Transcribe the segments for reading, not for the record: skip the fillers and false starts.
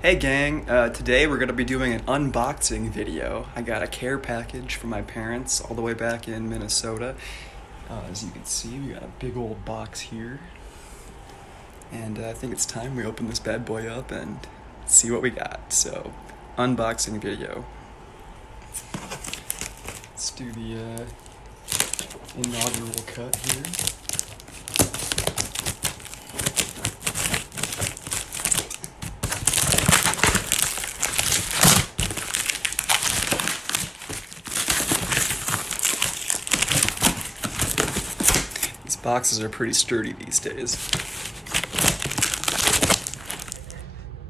Hey gang, today we're going to be doing an unboxing video. I got a care package from my parents all the way back in Minnesota. As you can see, we got a big old box here. And I think it's time we open this bad boy up and see what we got. So, unboxing video. Let's do the inaugural cut here. Boxes are pretty sturdy these days.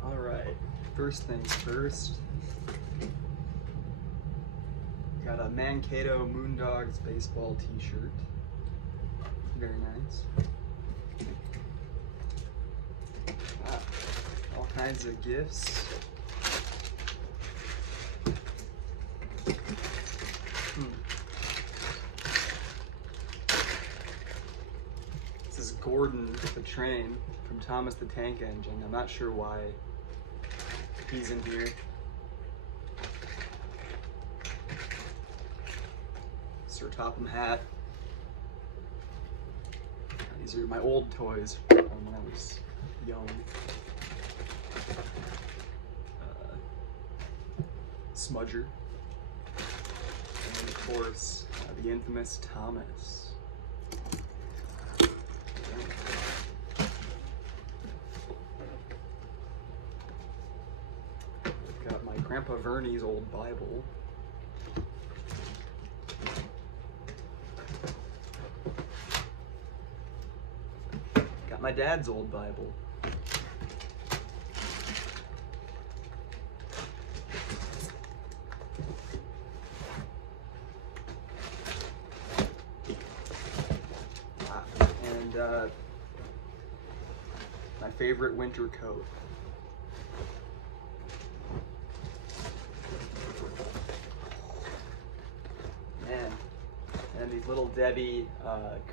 Alright, first things first. Got a Mankato Moondogs baseball t-shirt. Very nice. All kinds of gifts. This is Gordon the Train from Thomas the Tank Engine. I'm not sure why he's in here. Sir Topham hat. These are my old toys from when I was young. Smudger. And of course, the infamous Thomas. Got my Grandpa Vernie's old Bible. Got my dad's old Bible. And my favorite winter coat. Man, and these Little Debbie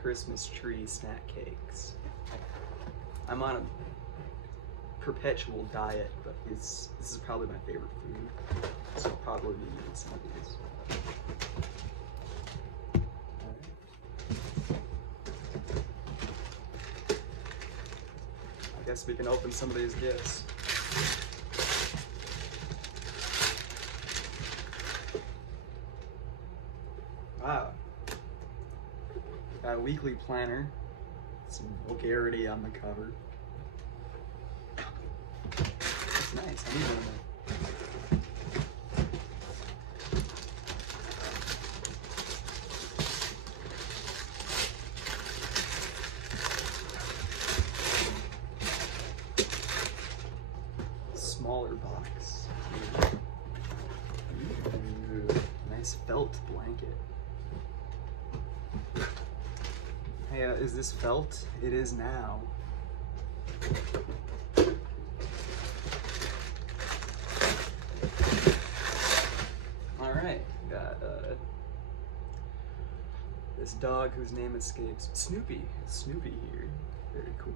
Christmas tree snack cakes. I'm on a perpetual diet, but this is probably my favorite food, so I'll probably be eating some of these. I guess we can open some of these gifts. Wow. Got a weekly planner. Some vulgarity on the cover. That's nice. I need one of them. Smaller box. Ooh, nice felt blanket. Hey, is this felt? It is now. Alright, got this dog whose name escapes. Snoopy. Snoopy here. Very cool.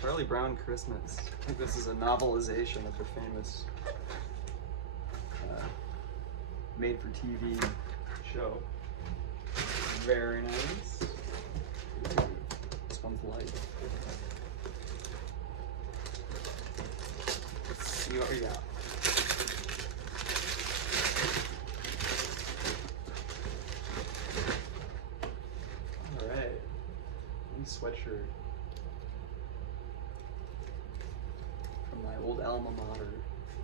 Charlie Brown Christmas. I think this is a novelization of the famous made-for-TV show. Very nice. Ooh, this one's light. Let's see what we got. Alright. Nice sweatshirt. My old alma mater,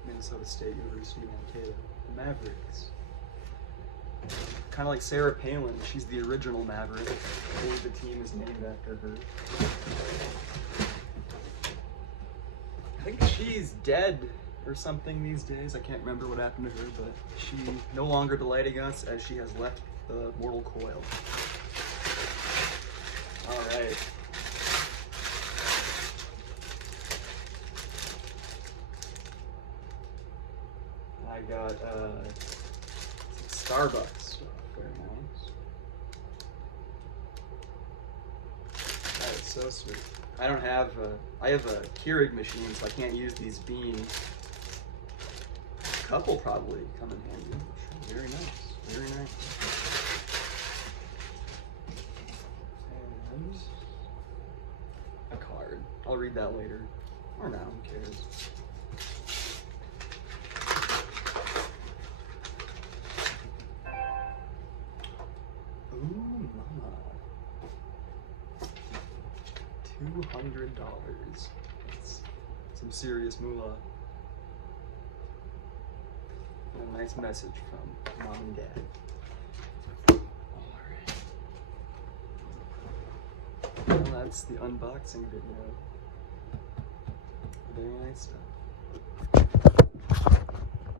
Minnesota State University, Mankato, the Mavericks. Kind of like Sarah Palin, she's the original Maverick. I believe the team is named after her. I think she's dead or something these days. I can't remember what happened to her, but she's no longer delighting us as she has left the mortal coil. Alright. got Starbucks stuff. Very nice. That is so sweet. I don't have I have a Keurig machine, so I can't use these beans. A couple probably come in handy. Very nice. Very nice. And a card. I'll read that later. Or now, who cares? Ooh, mama. $200. That's some serious moolah. And a nice message from mom and dad. Alright. Well, that's the unboxing video. Very nice stuff.